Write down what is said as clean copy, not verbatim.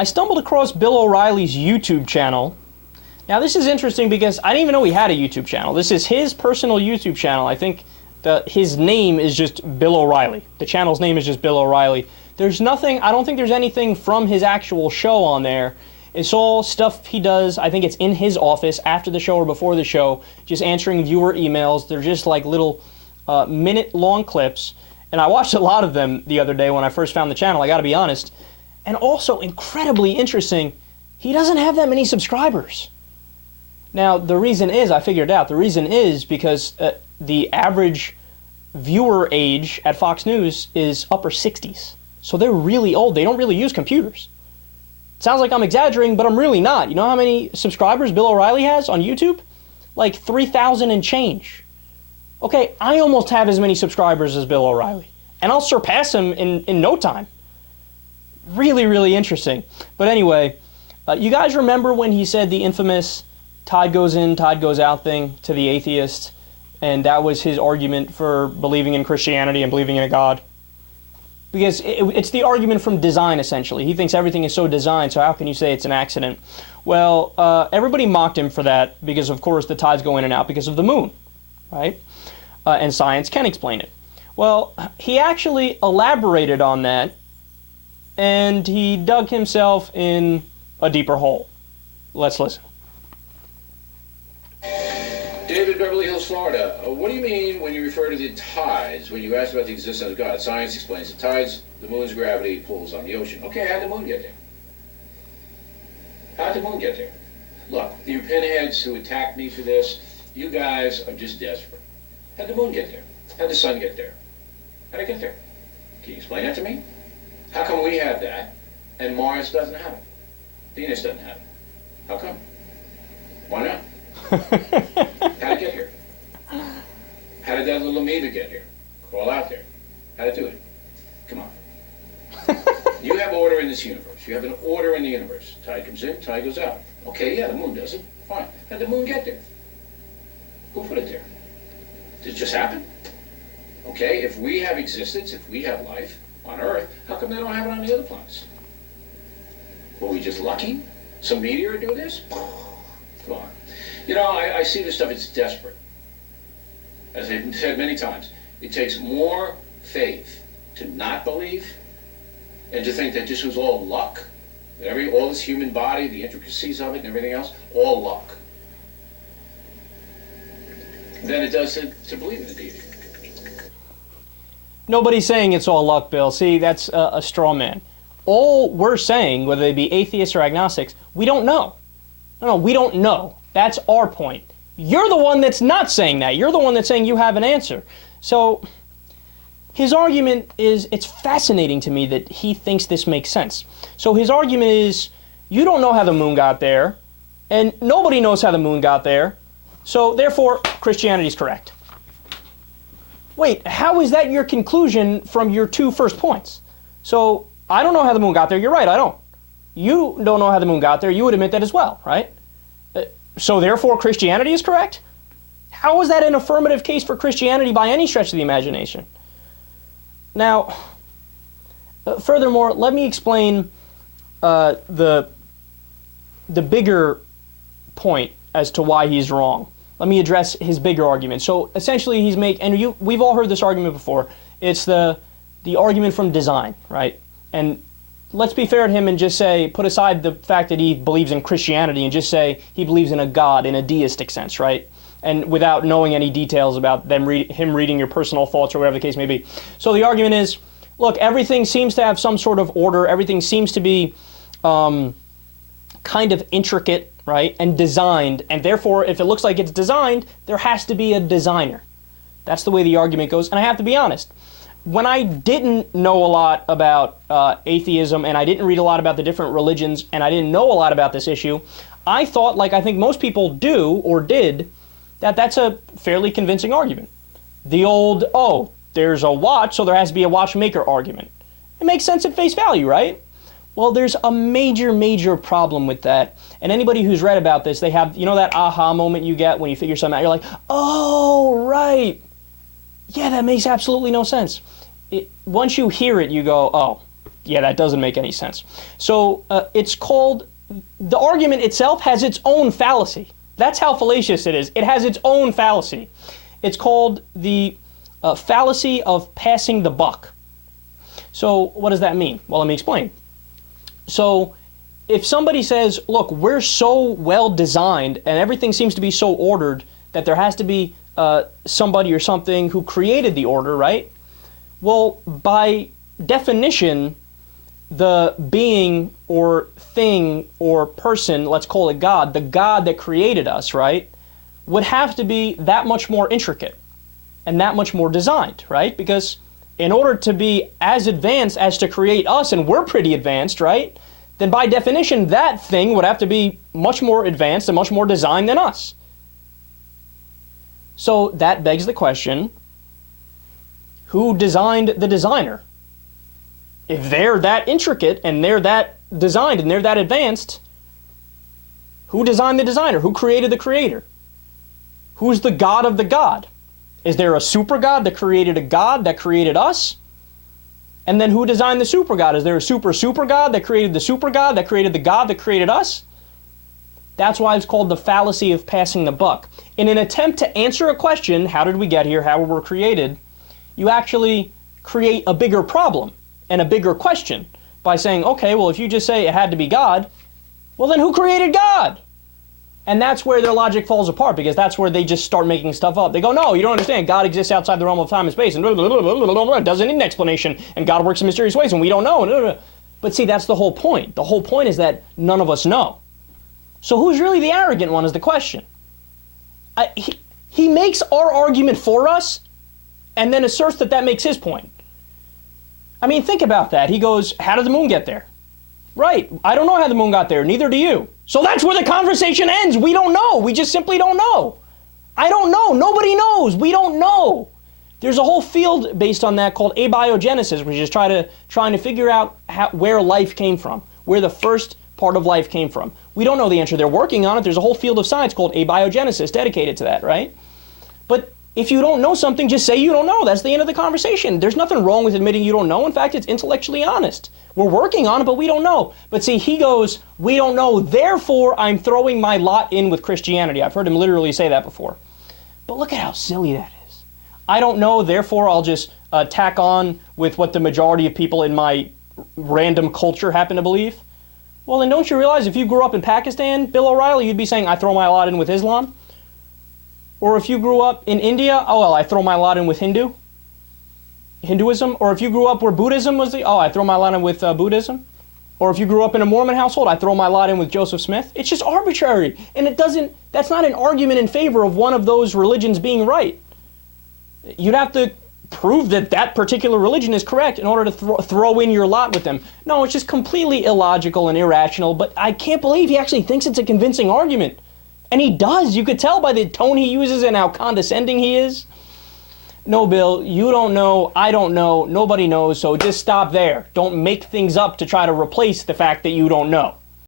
I stumbled across Bill O'Reilly's YouTube channel. Now, this is interesting because I didn't even know he had a YouTube channel. This is his personal YouTube channel. I think his name is just Bill O'Reilly. The channel's name is just Bill O'Reilly. There's nothing, I don't think there's anything from his actual show on there. It's all stuff he does. I think it's in his office after the show or before the show, just answering viewer emails. They're just like little minute-long clips. And I watched a lot of them the other day when I first found the channel, I gotta be honest. And also, incredibly interesting, he doesn't have that many subscribers. Now, the reason is, I figured out, the reason is because the average viewer age at Fox News is upper 60s. So they're really old. They don't really use computers. It sounds like I'm exaggerating, but I'm really not. You know how many subscribers Bill O'Reilly has on YouTube? Like 3,000 and change. Okay, I almost have as many subscribers as Bill O'Reilly. And I'll surpass him in no time. Really, really interesting. But anyway, you guys remember when he said the infamous tide goes in, tide goes out thing to the atheist, and that was his argument for believing in Christianity and believing in a God? Because it's the argument from design, essentially. He thinks everything is so designed, so how can you say it's an accident? Well, everybody mocked him for that because, of course, the tides go in and out because of the moon, right? And science can explain it. Well, he actually elaborated on that, and he dug himself in a deeper hole. Let's listen. David, Beverly Hills, Florida. What do you mean when you refer to the tides, when you ask about the existence of God? Science explains the tides, the moon's gravity pulls on the ocean. Okay, how'd the moon get there? How'd the moon get there? Look, you pinheads who attacked me for this, you guys are just desperate. How'd the moon get there? How'd the sun get there? How'd it get there? Can you explain that to me? How come we have that and Mars doesn't have it? Venus doesn't have it. How come? Why not? How'd it get here? How did that little amoeba get here? Crawl out there. How'd it do it? Come on. You have order in this universe. You have an order in the universe. Tide comes in, tide goes out. Okay, yeah, the moon does it. Fine. How'd the moon get there? Who put it there? Did it just happen? Okay, if we have existence, if we have life on Earth, how come they don't have it on the other planets? Were we just lucky? Some meteor do this? Come on. You know, I see this stuff, it's desperate. As I've said many times, it takes more faith to not believe and to think that this was all luck. That all this human body, the intricacies of it and everything else, all luck. Than it does to believe in the deity. Nobody's saying it's all luck, Bill. See, that's a straw man. All we're saying, whether they be atheists or agnostics, we don't know. No, we don't know. That's our point. You're the one that's not saying that. You're the one that's saying you have an answer. So his argument is, it's fascinating to me that he thinks this makes sense. So his argument is, you don't know how the moon got there, and nobody knows how the moon got there, so therefore Christianity is correct. Wait, how is that your conclusion from your two first points? So I don't know how the moon got there. You're right, I don't. You don't know how the moon got there. You would admit that as well, right? So therefore Christianity is correct? How is that an affirmative case for Christianity by any stretch of the imagination? Now, furthermore, let me explain the bigger point as to why he's wrong. Let me address his bigger argument. So essentially he's we've all heard this argument before. It's the argument from design, right? And let's be fair to him and just say, put aside the fact that he believes in Christianity and just say he believes in a God in a deistic sense, right? And without knowing any details about him reading your personal thoughts or whatever the case may be. So the argument is, look, everything seems to have some sort of order. Everything seems to be kind of intricate, right, and designed. And therefore, if it looks like it's designed, there has to be a designer. That's the way the argument goes. And I have to be honest. When I didn't know a lot about atheism, and I didn't read a lot about the different religions, and I didn't know a lot about this issue, I thought, like I think most people do or did, that that's a fairly convincing argument. The old, oh, there's a watch, so there has to be a watchmaker argument. It makes sense at face value, right? Well, there's a major, major problem with that. And anybody who's read about this, they have, you know that aha moment you get when you figure something out? You're like, oh, right. Yeah, that makes absolutely no sense. Once you hear it, you go, oh, Yeah, that doesn't make any sense. So it's called, the argument itself has its own fallacy. That's how fallacious it is. It has its own fallacy. It's called the fallacy of passing the buck. So what does that mean? Well, let me explain. So if somebody says, look, we're so well designed and everything seems to be so ordered that there has to be somebody or something who created the order, right? Well, by definition, the being or thing or person, let's call it God, the God that created us, right, would have to be that much more intricate and that much more designed, right? Because in order to be as advanced as to create us, and we're pretty advanced, right, then by definition that thing would have to be much more advanced and much more designed than us. So that begs the question, who designed the designer? If they're that intricate and they're that designed and they're that advanced, who designed the designer? Who created the creator? Who's the God of the God? Is there a super God that created a God that created us? And then who designed the super God? Is there a super God that created the super God that created the God that created us? That's why it's called the fallacy of passing the buck. In an attempt to answer a question, how did we get here, how were we created, you actually create a bigger problem and a bigger question by saying, okay, well, if you just say it had to be God, well, then who created God? And that's where their logic falls apart, because that's where they just start making stuff up. They go, no, you don't understand. God exists outside the realm of time and space, and doesn't need an explanation, and God works in mysterious ways, and we don't know. But see, that's the whole point. The whole point is that none of us know. So who's really the arrogant one is the question. He makes our argument for us, and then asserts that that makes his point. I mean, think about that. He goes, how did the moon get there? Right. I don't know how the moon got there. Neither do you. So that's where the conversation ends. We don't know. We just simply don't know. I don't know. Nobody knows. We don't know. There's a whole field based on that called abiogenesis, which is trying to figure out where life came from, where the first part of life came from. We don't know the answer. They're working on it. There's a whole field of science called abiogenesis dedicated to that, right? But if you don't know something, just say you don't know. That's the end of the conversation. There's nothing wrong with admitting you don't know. In fact, it's intellectually honest. We're working on it, but we don't know. But see, he goes, we don't know, therefore I'm throwing my lot in with Christianity. I've heard him literally say that before. But look at how silly that is. I don't know, therefore I'll just tack on with what the majority of people in my random culture happen to believe. Well, then don't you realize if you grew up in Pakistan, Bill O'Reilly, you'd be saying, I throw my lot in with Islam? Or if you grew up in India, oh, well, I throw my lot in with Hinduism. Or if you grew up where Buddhism was I throw my lot in with Buddhism. Or if you grew up in a Mormon household, I throw my lot in with Joseph Smith. It's just arbitrary. And that's not an argument in favor of one of those religions being right. You'd have to prove that that particular religion is correct in order to throw in your lot with them. No, it's just completely illogical and irrational, but I can't believe he actually thinks it's a convincing argument. And he does. You could tell by the tone he uses and how condescending he is. No, Bill, you don't know, I don't know, nobody knows, so just stop there. Don't make things up to try to replace the fact that you don't know.